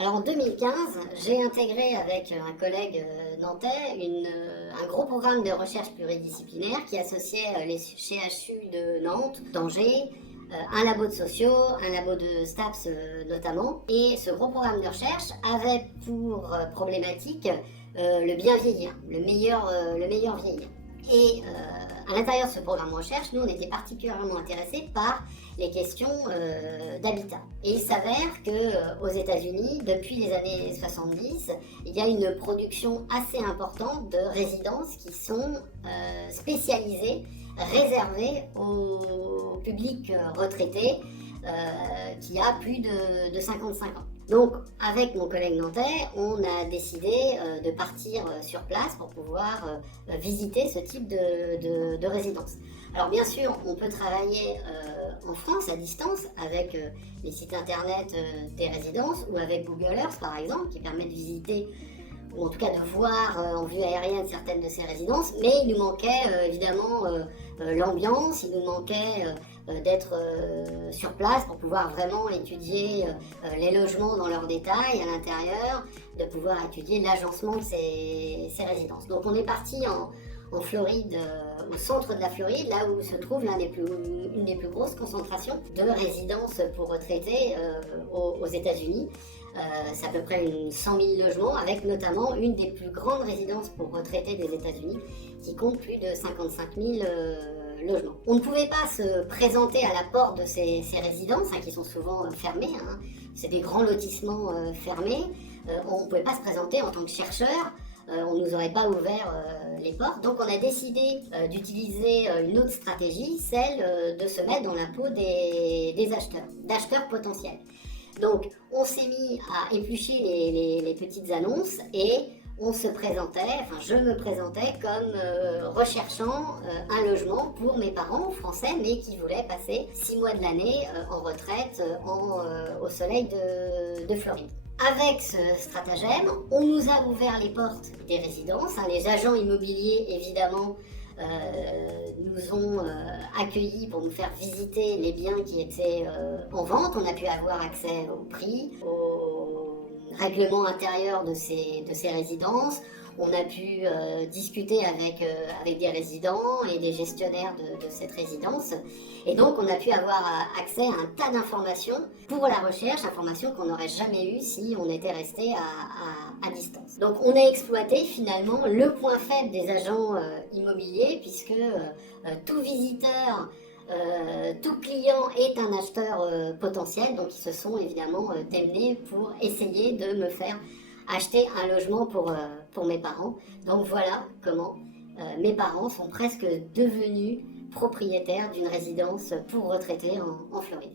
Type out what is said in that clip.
Alors en 2015, j'ai intégré avec un collègue nantais un gros programme de recherche pluridisciplinaire qui associait les CHU de Nantes, d'Angers, un labo de sociaux, un labo de STAPS notamment. Et ce gros programme de recherche avait pour problématique le bien vieillir, le meilleur vieillir. Et à l'intérieur de ce programme de recherche, nous on était particulièrement intéressés par les questions d'habitat. Et il s'avère que aux États-Unis, depuis les années 70, il y a une production assez importante de résidences qui sont spécialisées, réservées au public retraité qui a plus de 55 ans. Donc, avec mon collègue nantais, on a décidé de partir sur place pour pouvoir visiter ce type de résidence. Alors bien sûr, on peut travailler en France à distance avec les sites internet des résidences ou avec Google Earth par exemple, qui permet de visiter ou en tout cas de voir en vue aérienne certaines de ces résidences, mais il nous manquait évidemment l'ambiance, il nous manquait d'être sur place pour pouvoir vraiment étudier les logements dans leurs détails à l'intérieur, de pouvoir étudier l'agencement de ces résidences. Donc on est parti en Floride, au centre de la Floride, là où se trouve une des plus grosses concentrations de résidences pour retraités aux États-Unis. C'est à peu près 100 000 logements, avec notamment une des plus grandes résidences pour retraités des États-Unis, qui compte plus de 55 000 logements. On ne pouvait pas se présenter à la porte de ces résidences, qui sont souvent fermées. C'est des grands lotissements fermés. On ne pouvait pas se présenter en tant que chercheur. On ne nous aurait pas ouvert les portes. Donc on a décidé d'utiliser une autre stratégie, celle de se mettre dans la peau des acheteurs, d'acheteurs potentiels. Donc on s'est mis à éplucher les petites annonces et on se présentait, enfin je me présentais comme recherchant un logement pour mes parents français, mais qui voulaient passer 6 mois de l'année en retraite au soleil de Floride. Avec ce stratagème, on nous a ouvert les portes des résidences. Les agents immobiliers, évidemment, nous ont accueillis pour nous faire visiter les biens qui étaient en vente. On a pu avoir accès au prix, au règlement intérieur de ces résidences. On a pu discuter avec des résidents et des gestionnaires de cette résidence. Et donc, on a pu avoir accès à un tas d'informations pour la recherche, informations qu'on n'aurait jamais eues si on était resté à distance. Donc, on a exploité finalement le point faible des agents immobiliers, puisque tout visiteur, tout client est un acheteur potentiel. Donc, ils se sont évidemment démenés pour essayer de me faire acheter un logement pour mes parents. Donc voilà comment mes parents sont presque devenus propriétaires d'une résidence pour retraités en Floride.